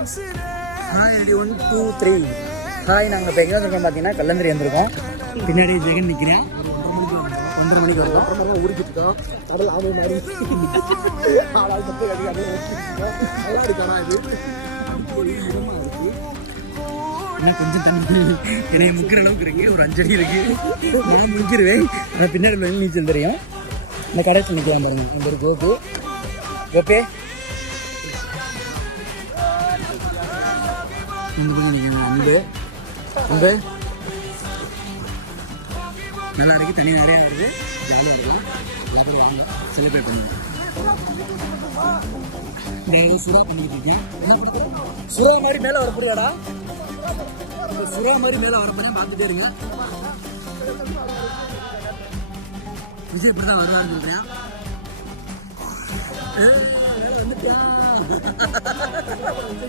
Hi ready 1 2 3 hi. நாங்கள் இப்போ எங்கே வந்துருக்கோம் பார்த்தீங்கன்னா கல்லந்திரி வந்திருக்கோம். பின்னாடி ஜெகன் நிற்கிறேன். 1:30 மணிக்கு வந்தோம். அப்புறமா ஊருக்கிட்டோம் கடல் ஆமை மாதிரி ஆளால் தப்பு கட்டிக்காது நல்லா இருக்கானா இது இன்னும் கொஞ்சம் தண்ணி என்னைய முக்கிற அளவுக்கு இருக்கு. ஒரு 5 அடி இருக்கு. நான் முக்கிடுவேன். அதை பின்னாடி உள்ள நீச்சல் தெரியும். இந்த கடைசி நிற்கலாம் பாருங்க. இந்த ஒரு கோப்பு கோப்பே அன்பு அன்பு நல்லா இருக்கு. தண்ணி நிறையா இருக்குது. ஜாலியாக இருக்கும். எல்லா பேரும் வாங்க செலிப்ரேட் பண்ணுங்க. இந்த சுறா பண்ணிக்கிட்டு இருக்கேன். என்ன பண்ணுறது? சுறா மாதிரி மேலே வரப்படியாடா. இந்த சுறா மாதிரி மேலே வரப்போறேன். பார்த்துட்டே இருங்க. விஜய் இப்படி தான் வருவாருன்னு சொல்கிறேன். வந்துட்டியா